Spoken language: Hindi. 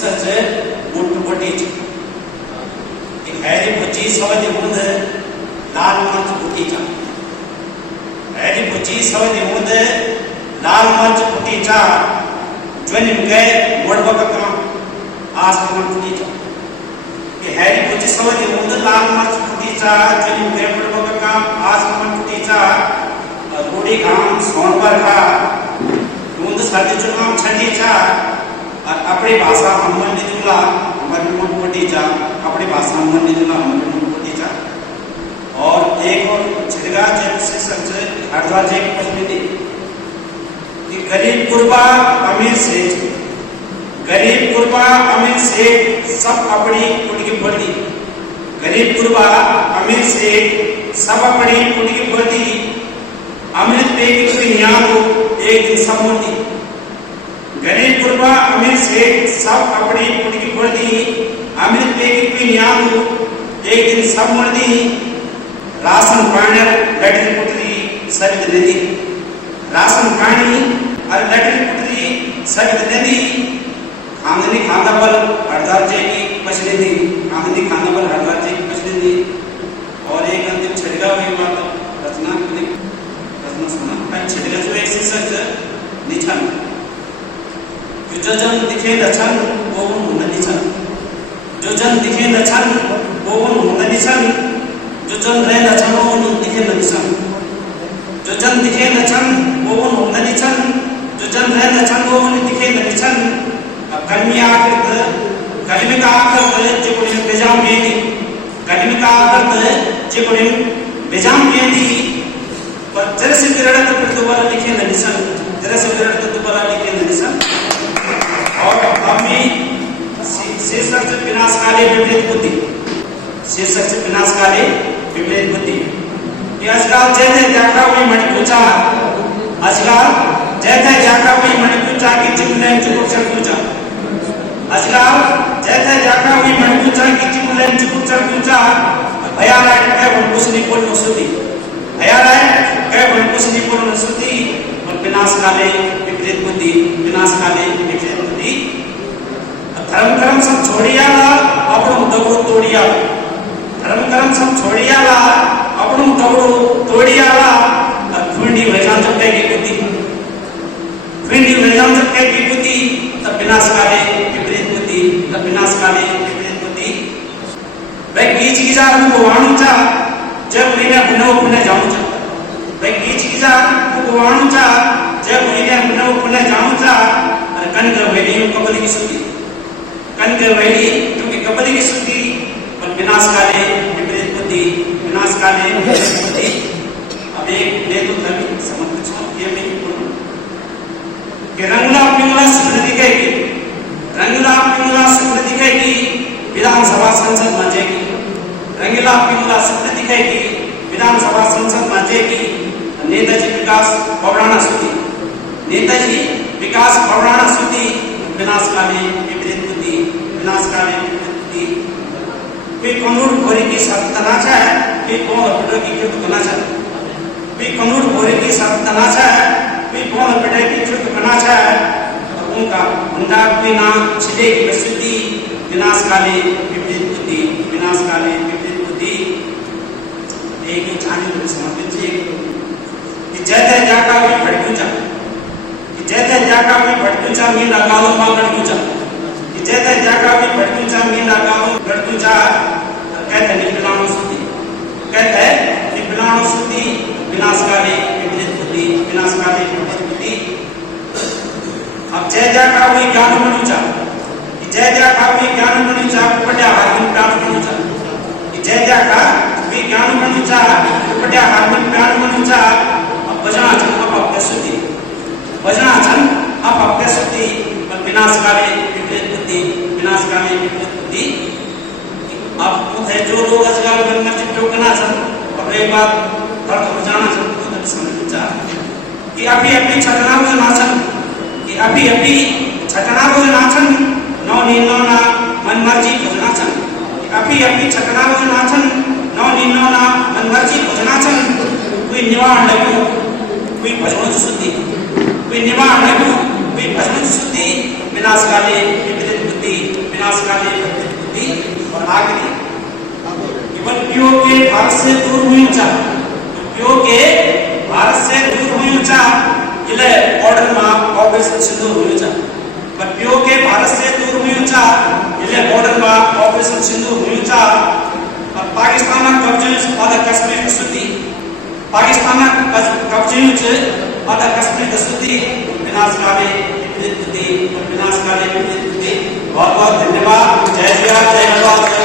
सच मोटी हैरी भुजी सवदी मुंद लाल मर्च कुटीचा हैरी भुजी सवदी मुंद लाल मर्च कुटीचा ज्वनिम गए मोड़बक काम आस कमन कुटीचा कि हैरी भुजी सवदी मुंद लाल मर्च कुटीचा ज्वनिम गए मोड़बक काम आस कमन कुटीचा रोड़ी घाम सोनबर का मुंद सर्दी चुनाव छंडीचा और अपनी भाषा हमन ने जुला हमारे मन कुटीचा अपनी भाषा हमन ने जुला हमारे मन कुटीचा और एक और छिड़गा जैसे सबसे हरद्वार जी की पश्चिमी कि गरीब गुरबा अमीर सेठ गरीब गुरबा अमीर सेठ सब अपनी कुटी बढ़ी गरीब गुरबा अमीर सेठ सब अपनी कुटी बढ़ी अमृत पे की कोई न्याय एक दिन सब मुर्दी गरीब गुरबा अमीर सेठ सब अपनी कुटी बढ़ी अमृत पे की कोई न्याय एक दिन सब मुर्दी राशन पानी लटरी पुटरी सरित नदी राशन पानी और लटरी पुटरी सरित नदी खांदनी खांदाबल हरदार जी की पछली दी खांदनी खांदाबल हरदार जी की पछली दी और एक अंतिम छड़गा हुई बात रचना सुना छड़गा जो एक शीर्षक निछन जो जन दिखे लछन वो न निछन जो जन दिखे लछन वो न निछन जो जन रह लछन वो न दिखे लछन जो जन दिखे लछन वो न निछन जो जन रह लछन वो न दिखे लछन कलमी का आकर जिकुड़े बेजाम बेदी कलमी का आकर जिकुड़े बेजाम बेदी पर जरा से विरड़त पर दोबारा लिखे लछन जरा से विरड़त दोबारा लिखे लछन और हमें शीर्षक से विनाशकाले विपरीत बुद्धि शीर्षक से विनाशकाले विपरीत बुद्धि कि आजकल जैसे जाका हुई मणिपूचा आजकल जैसे जाका हुई मणिपूचा की चिमले चुकुक चल पूचा आजकल जैसे जाका हुई मणिपूचा की चिमले चुकुक चल पूचा भया राय कह वनकुश निपुण नसुती भया राय कह वनकुश निपुण नसुती और विनाशकाले विपरीत बुद्धि विनाशकाले विपरीत बुद्धि धर्म कर्म सब छोड़िया ला अपनो दगड़ो तोड़िया धर्म कर्म सब छोड़िया ला अपनो दगड़ो तोड़िया ला खुंडी भजन जब की बुद्धि खुंडी भजन जब की बुद्धि तब विनाशकाले विपरीत बुद्धि तब विनाशकाले विपरीत बुद्धि भाई बीच की जार को वाणु चा जब रीने पुनः पुनः जाऊं चा भाई बीच की जार को वाणु चा जब रीने पुनः पुनः जाऊं चा कन कर वेली कबली की सुधी कन कर वेली क्योंकि कबली की सुधी और विनाशकाले विपरीत बुद्धि विनाशकाले विपरीत बुद्धि अब एक ले तो कभी समझ छो ये मैं बोलूं कि रंगला पिंगला समृद्धि कहेगी रंगला पिंगला समृद्धि कहेगी विधानसभा संसद मजेगी रंगला पिंगला समृद्धि कहेगी विधानसभा संसद मजेगी नेताजी विकास पवराना सुधी नेताजी विकास पवराना सुधी विनाशकाले विपरीत बुद्धि विनाशकाले विपरीत बुद्धि कोई कनूर भोरी की तनाचा है कोई कौन अपने की कृत तनाचा है कोई कनूर भोरी की तनाचा है कोई कौन अपने की कृत तनाचा है उनका उनका कोई नाम छिले की प्रसिद्धि विनाशकाले विपरीत बुद्धि विनाशकाले विपरीत बुद्धि एक ही जाने को समर्पित है कि जैसे जाका भी भड़कूचा कि जैसे जाका भी भड़कूचा मीन लगाओ मां भड़कूचा कि जैसे जाका भी भड़कूचा मीन लगाओ भड़कूचा कहते निपलाणु सुधी कहते निपलाणु सुधी विनाशकाले विपरीत बुद्धि विनाशकाले विपरीत बुद्धि अब जय जाका हुई ज्ञान मनुचा कि जय जाका हुई ज्ञान मनुचा पढ़ा हार्मिक ज्ञान मनुचा कि जय जाका हुई ज्ञान मनुचा पढ़ा हार्मिक ज्ञान मनुचा अब भजना जन अब अपने सुधी भजना जन अब अपने सुधी और विनाशकाले विपरीत बुद्धि विनाशकाले विपरीत बुद्धि अब है जो लोग अजगार बनकर चिट्ठो करना चल और एक बात घर तो जाना चल तो तब समझ जा कि अभी छटना हुए नाचन कि अभी छटना हुए नाचन नौ नीनो ना मन मर्जी भजना चल अभी छटना हुए नाचन नौ नीनो ना मन मर्जी भजना चल कोई निवारण लगू कोई भजन सुधी कोई निवारण लगू कोई भजन सुधी विनाशकाले विपरीत बुद्धि विनाशकारी प्रतिकृति और आखिरी पीओके भारत से दूर हुई ऊंचा पीओके भारत से दूर हुई ऊंचा इले बॉर्डर में ऑपरेशन सिंदूर हुई ऊंचा पर पीओके भारत से दूर हुई ऊंचा इले बॉर्डर में ऑपरेशन सिंदूर हुई ऊंचा और पाकिस्तान कब्जे आधा कश्मीर कसुती पाकिस्तान कब्जे आधा कश्मीर कसुती विनाशकारी प्रतिकृति बहुत बहुत धन्यवाद। जय श्री राम, जय भगवान।